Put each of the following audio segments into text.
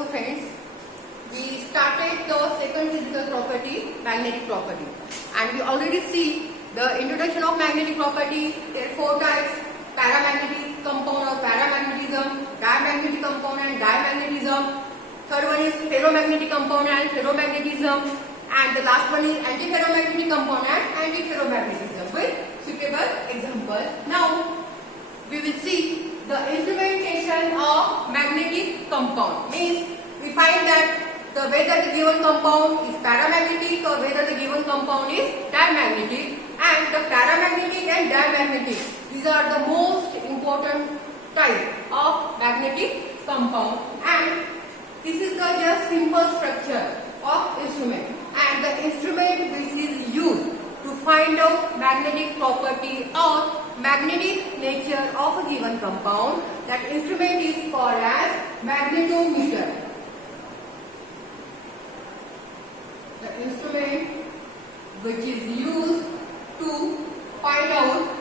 Hello friends, we started the second physical property, magnetic property, and we already see the introduction of magnetic property. There are four types: paramagnetic compound or paramagnetism, diamagnetic compound and diamagnetism. Third one is ferromagnetic compound and ferromagnetism, and the last one is antiferromagnetic compound and antiferromagnetism with suitable example. Now we will see the instrumentation of magnetic compound. Means we find that whether the given compound is paramagnetic or whether the given compound is diamagnetic, and the paramagnetic and diamagnetic, these are the most important type of magnetic compound, and this is the just simple structure of instrument, and the instrument which is used to find out magnetic property or magnetic nature of a given compound, that instrument is called as magnetometer. The instrument which is used to find out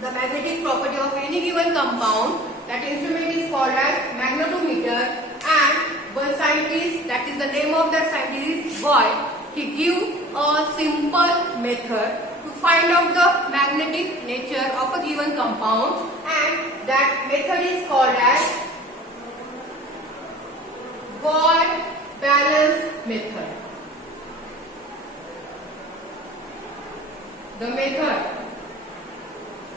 the magnetic property of any given compound, that instrument is called as magnetometer, and one scientist, that is the name of that scientist, Boyle, he give a simple method to find out the magnetic nature of a given compound, and that method is called as Boyle-Valence method. The method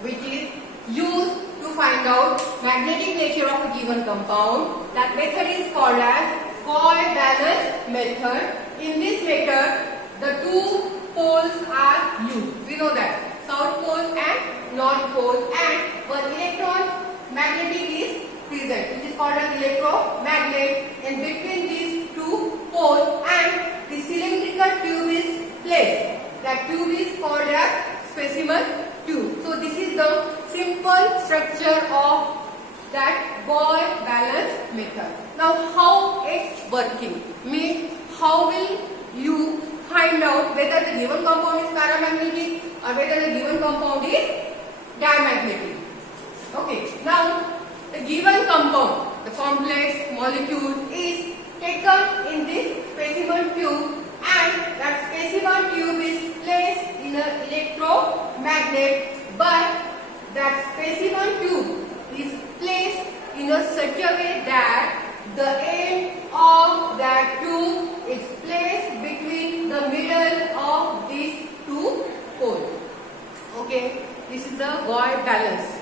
which is used to find out magnetic nature of a given compound, that method is called as Boyle-Valence method. In this method, the two poles are used. We know that south pole and north pole, and one electron magnetic is present, which is called as electromagnet. In between these two poles, and the cylindrical tube is placed. That tube is called as specimen tube. So this is the simple structure of that Boyle-Valence method. Now how it's working? Means how will you find out whether the given compound is paramagnetic or whether the given compound is diamagnetic? Okay, now the given compound, the complex molecule, is taken in this specimen tube, and that specimen tube is placed in an electromagnet, but that specimen tube is placed in a such a way that the end of that tube is placed between the middle of these two poles. Okay, this is the Boyle-Valence,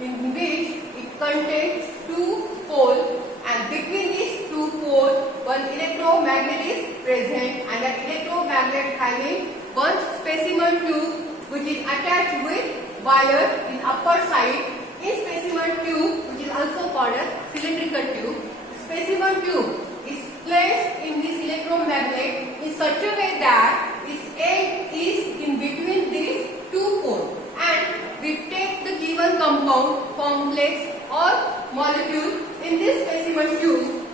in which it contains two poles, and between these two poles one electromagnet is present, and that electromagnet having one specimen tube which is attached with wire in upper side. In specimen tube, which is also called as cylindrical tube, specimen tube is placed in this electromagnet in such a way that its end is in between these two poles, and we take the given compound, complex or molecule in this specimen tube,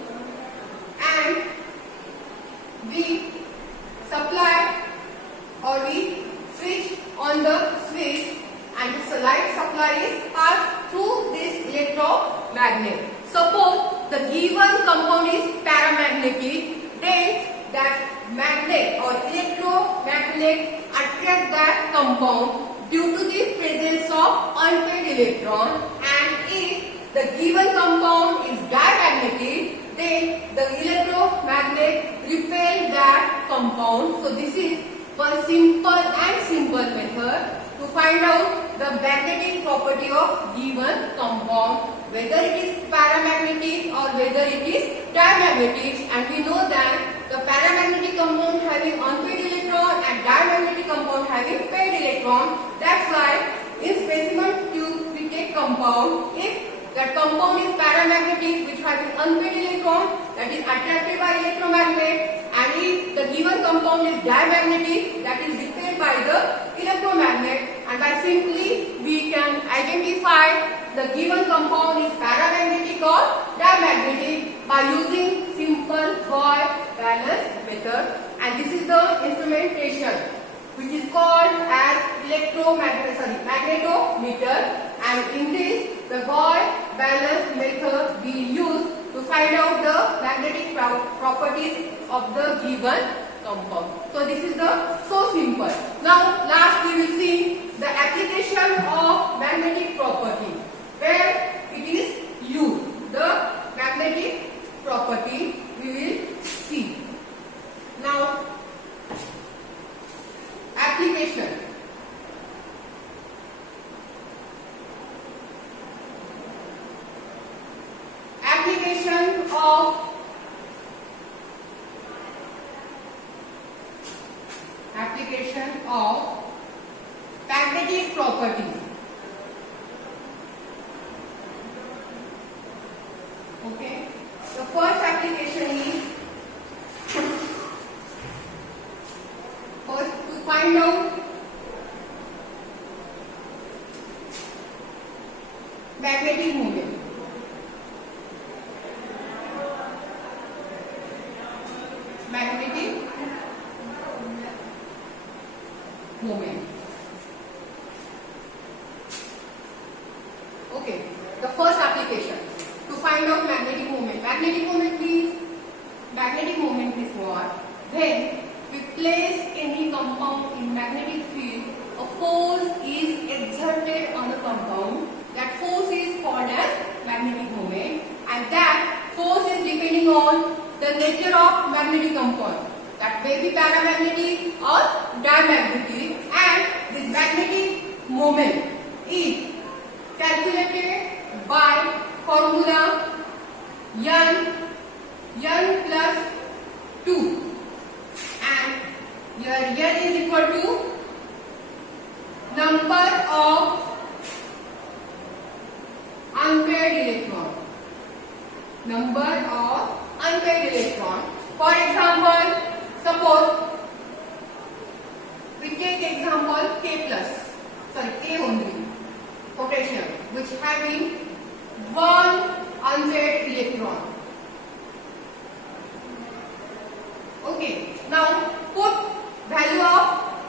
and we supply or we switch on the switch, and the light supply is passed through this electromagnet. Suppose the given compound is paramagnetic, then that magnet or electromagnet attract that compound due to the presence of unpaired electron, and if the given compound is diamagnetic, then the electromagnet repel that compound. So this is one simple method to find out the magnetic property of given compound, whether it is paramagnetic or whether it is diamagnetic. And we know that the paramagnetic compound having unpaired electron and diamagnetic compound having paired electron. That's why in specimen tube we take compound. If that compound is paramagnetic, which having unpaired electron, that is attracted by electromagnet, and if the given compound is diamagnetic, that is repelled by the electromagnet, and by simply we can identify the given compound is paramagnetic or diamagnetic by using simple Boyle-Valence method. And this is the instrumentation which is called as magnetometer, and in this the Boyle-Valence method we use to find out the magnetic given compound. So this is the so simple. Now last we will see the application of magnetic property, where it is used. The magnetic property we will see. Now application. Application of magnetic properties. Okay. The first application is first to find out magnetic moment. Magnetic moment. Okay, the first application to find out magnetic moment. Magnetic moment is what? When we place any compound in magnetic field, a force is exerted on the compound. That force is called as magnetic moment, and that force is depending on the nature of magnetic compound. That may be paramagnetic or diamagnetic, and this magnetic moment is calculated by formula N plus 2, and here N is equal to number of unpaired electron. Number of unpaired electron. For example, suppose we take example K only potential, which having one unpaired electron. Okay, now put value of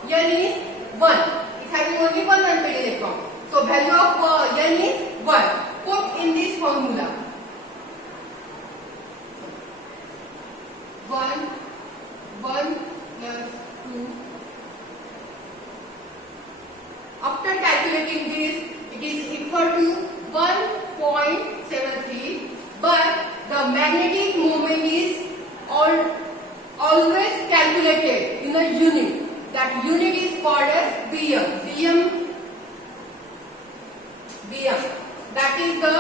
N is 1. It having only one unpaired electron. So value of N is 1. Put in this formula. 1 plus 2. After calculating this, it is equal to 1.73, but the magnetic moment is always calculated in a unit. That unit is called as Bm. That is the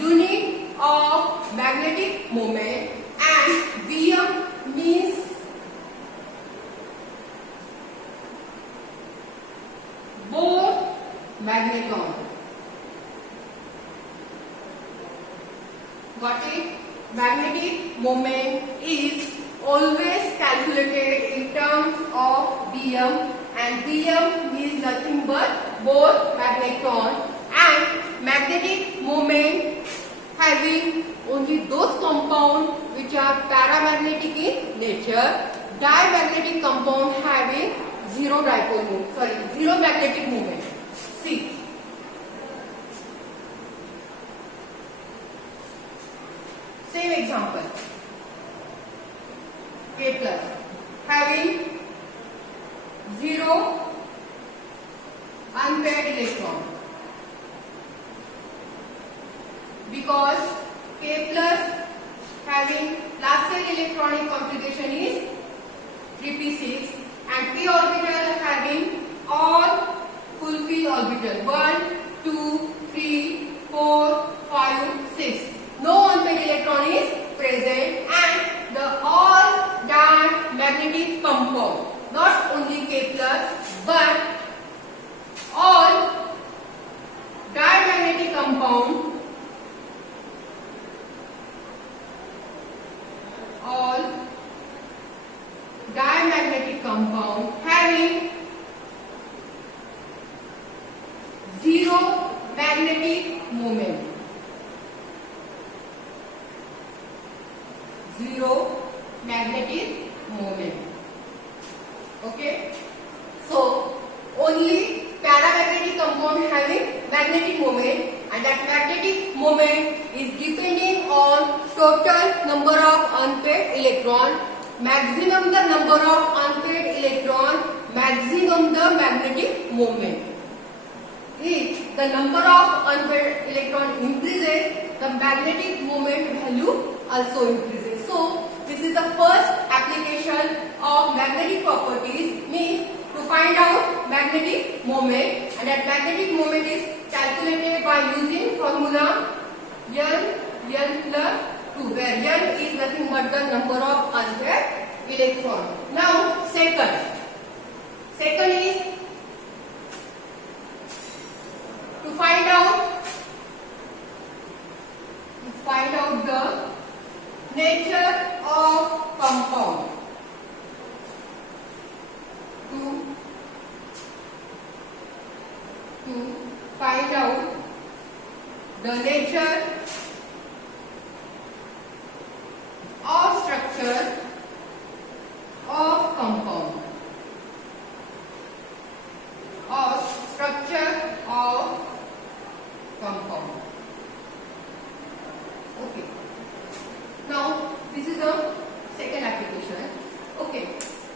unit of magnetic moment, and Bm means both magneton. Got it? Magnetic moment is always calculated in terms of Bm, and Bm means nothing but both magneton, and magnetic moment having only those compounds which are paramagnetic in nature. Diamagnetic compound having zero magnetic moment. See, same example. K plus having zero unpaired electron, because K plus having last cell electronic configuration is 3p6, and p orbital having all full field orbital 1, 2, 3, 4, 5, 6. No unpaired electron is present, and the all diamagnetic compound, not only K plus but all diamagnetic compound, having zero magnetic moment. Zero magnetic moment. Okay. So only paramagnetic compound having magnetic moment, and that magnetic moment is depending on total number of unpaired electron, maximum the number of unpaired electron, maximum the magnetic moment. If the number of unpaired electron increases, the magnetic moment value also increases. So this is the first application of magnetic properties, means to find out magnetic moment, and that magnetic moment is calculated by using formula N plus 2, where N is nothing but the number of unpaired electron. Now second is to find out the nature of compound. To find out the nature of structure of compound. Okay. Now this is the second application. Okay.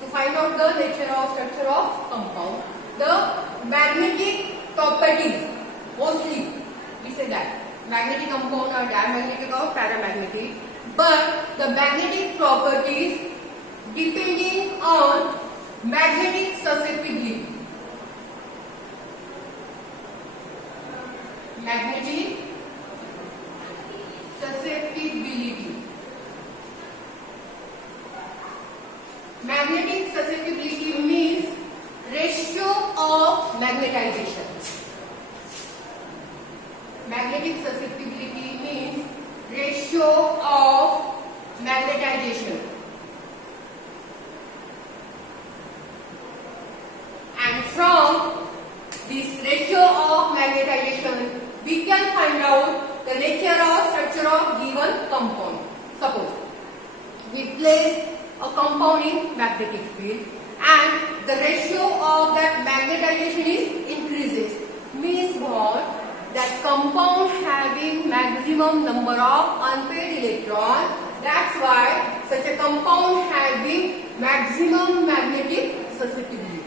To find out the nature of structure of compound, the magnetic properties, mostly we say that magnetic compound are diamagnetic or paramagnetic, but the magnetic properties depending on magnetic susceptibility. Magnetic susceptibility. Magnetic susceptibility means ratio of magnetization. Magnetic susceptibility means ratio of magnetization. And from this ratio of magnetization, we can find out the nature of structure of given compound. Suppose we place a compound in magnetic field and the ratio of that magnetization is increases. Means what? That compound having maximum number of unpaired electrons. That's why such a compound having maximum magnetic susceptibility.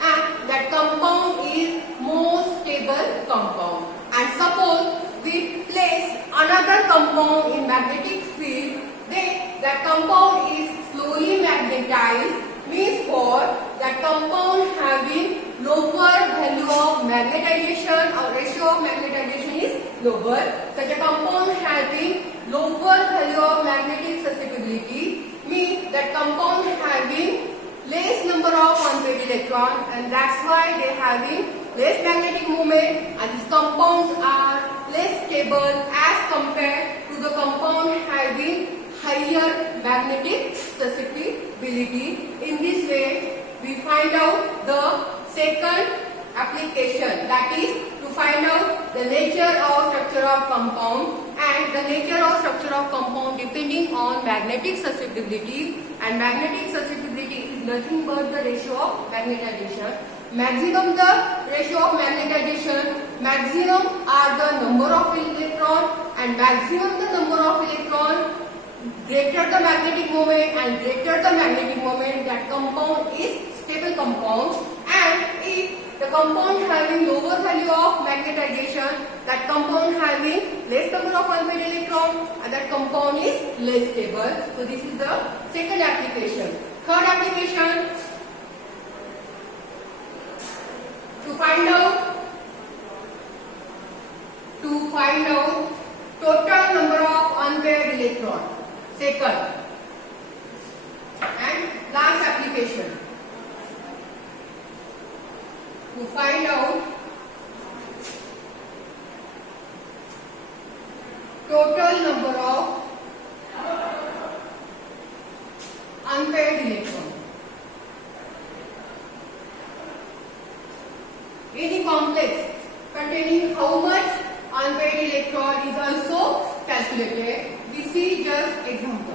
And that compound is most stable compound. And suppose we place another compound in magnetic field, then that compound is slowly magnetized. Means what? That compound having lower value of magnetization or ratio of magnetization is lower. Such a compound having lower value of magnetic susceptibility means that compound having less number of unpaired electrons, and that's why they having less magnetic moment, and these compounds are less stable as compared to the compound having higher magnetic susceptibility. In this way, we find out the second application, that is to find out the nature of structure of compound, and the nature of structure of compound depending on magnetic susceptibility, and magnetic susceptibility is nothing but the ratio of magnetization. Maximum the ratio of magnetization, maximum are the number of electron, and maximum the number of electron, greater the magnetic moment, and greater the magnetic moment, that compound is stable compound. And if the compound having lower value of magnetization, that compound having less number of unpaired electron, and that compound is less stable. So this is the second application. Third application, to find out total number of unpaired electron. Second and last application, to find out total number of unpaired electron. Any complex containing how much unpaired electron is also calculated. We see just example.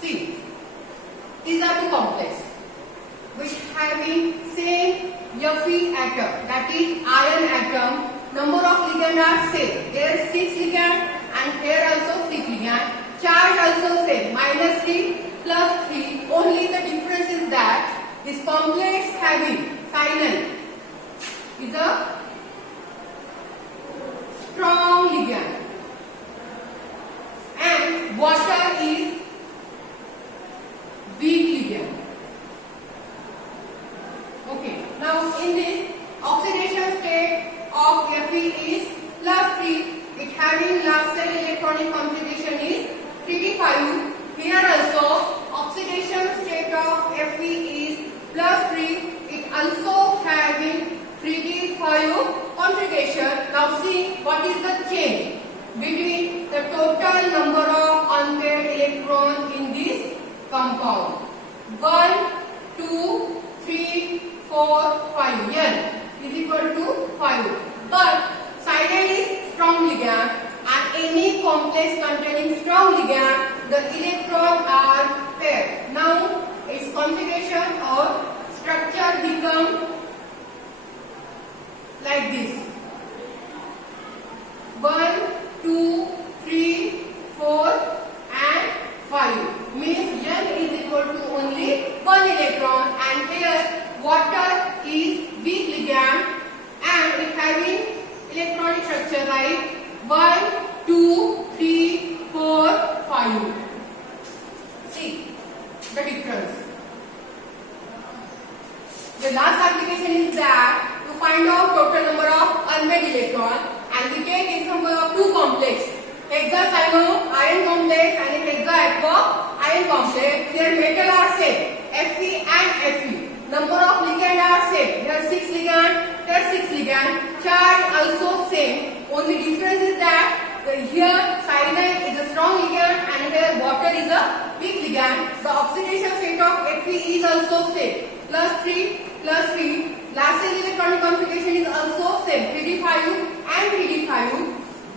See, Fe atom, that is iron atom, number of ligand are same. There are 6 ligand and here also 6 ligand. Charge also same, -3 +3. Only the difference is that this complex having cyanide is a strong ligand and water is weak ligand. Okay, now in this oxidation state of Fe is +3, it having last cell electronic configuration is 3d5. Here also oxidation state of Fe is +3, it also having 3d5 configuration. Now see what is the change between the total number of unpaired electrons in this compound. 1, 2, 3, 4, 5. N is equal to 5. But cyanide is strong ligand and any complex containing strong ligand, the electrons are paired. Now its configuration or structure become like this. 1, 2, 3, 4 and 5 means N is equal to only 1 electron, and here water is weak ligand and it having electronic structure like 1, 2, 3, 4, 5. See the difference. The last application is that to find out total number of unpaired electrons, and we take example of two complex, hexacyano iron complex and hexaaqua iron complex. Their metal are same, Fe and Fe. Number of ligand are same. Here 6 ligand, here 6 ligand. Charge also same. Only difference is that here cyanide is a strong ligand and here water is a weak ligand. The oxidation state of Fe is also same. +3, +3. Last cell electronic configuration is also same, 3d5 and 3d5.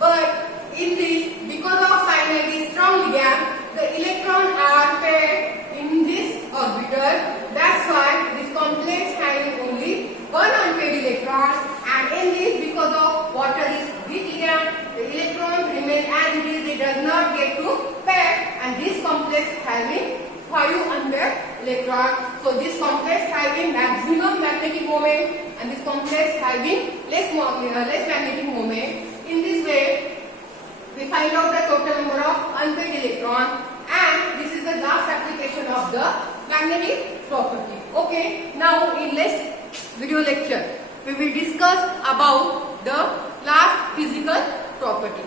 But in this, because of cyanide is strong ligand, the electrons are paired in this orbital. That's why this complex having only one unpaired electron, and in this, because of water is weak ligand, the electron remain as it is, it does not get to pair, and this complex having 5 unpaired electrons. So this complex having maximum magnetic moment and this complex having less magnetic moment. In this way, we find out the total number of unpaired electrons, and this is the last application of the magnetic property. Okay, now in next video lecture, we will discuss about the last physical property.